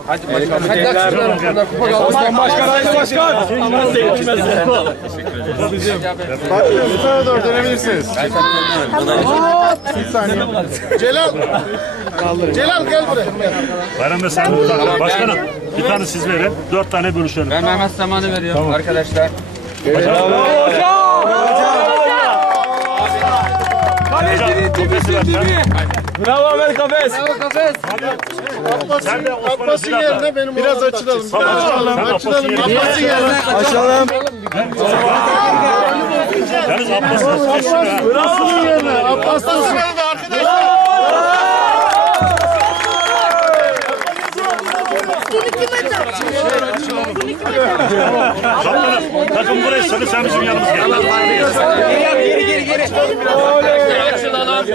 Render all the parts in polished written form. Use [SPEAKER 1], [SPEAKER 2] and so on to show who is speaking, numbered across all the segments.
[SPEAKER 1] Hadi Osman Başkan, haydi başkan.
[SPEAKER 2] Yukarı doğru dönebilirsiniz. Bir saniye. Celal gel buraya.
[SPEAKER 3] Bayram Bey sen başkanım bir tane siz verin. 4 tane bölüşelim.
[SPEAKER 1] Ben Mehmet Saman'ı veriyorum arkadaşlar. Bravo Ahmet Kafes.
[SPEAKER 3] Sen de
[SPEAKER 2] Abbas'ın yerine benim biraz açılalım. Açılalım. Abbas'ın yerine.
[SPEAKER 4] Açalım.
[SPEAKER 3] Yalnız Abbas'ın
[SPEAKER 2] Abbas'ın yerine. Abbas'ın
[SPEAKER 3] takım buraya sarı sen bizim yanımız gel.
[SPEAKER 1] Geri. Açılalım.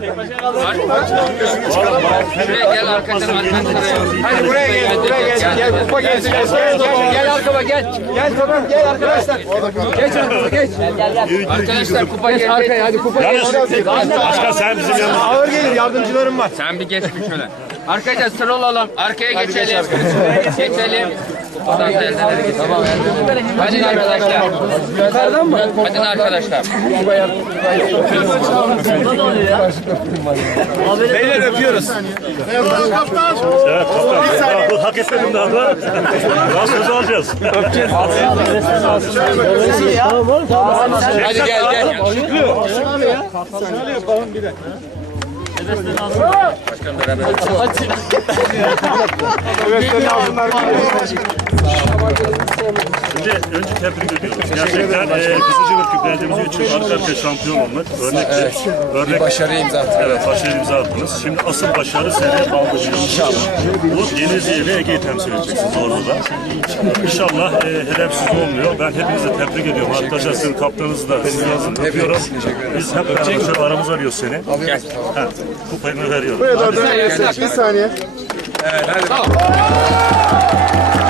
[SPEAKER 1] Şuraya gel arkadan. Hadi buraya gel. Gel kupa gelsin. Gel arkama gel. Gel tamam gel arkadaşlar. Geç arkama geç. Gel. Arkadaşlar kupa geç arkaya hadi kupa geç.
[SPEAKER 3] Başkan sen bizim yanımız.
[SPEAKER 2] ağır gelir. Yardımcılarım var.
[SPEAKER 1] Sen bir geç bir şöyle. Arkadaşlar sıra olalım. Arkaya geçelim. Geçelim. Tamam hadi arkadaşlar. Hadi arkadaşlar.
[SPEAKER 2] Beyler öpüyoruz.
[SPEAKER 3] Evet kaptan. Bu hak etmedim daha da. Daha söz alacağız.
[SPEAKER 1] Hadi gel. Başkan beraber.
[SPEAKER 3] Önce tebrik ediyorum. Gerçekten Kızılcık Belediyemiz için arka arkaya şampiyon olmak örnek
[SPEAKER 1] Başarı imza attı.
[SPEAKER 3] Evet, başarı imza attınız. Şimdi asıl başarı seni aldıcınız. İnşallah. Bu Denizli ile Ege'yi temsil edeceksiniz orada da. İnşallah hedefsiz olmuyor. Ben hepinizi tebrik ediyorum. Hatta sizin kaptanınızı da sizin yazın öpüyorum. Biz hep beraber şöyle aramıza alıyoruz seni. Gel. Kupayı veriyorum.
[SPEAKER 2] Bir saniye.
[SPEAKER 1] Evet hadi.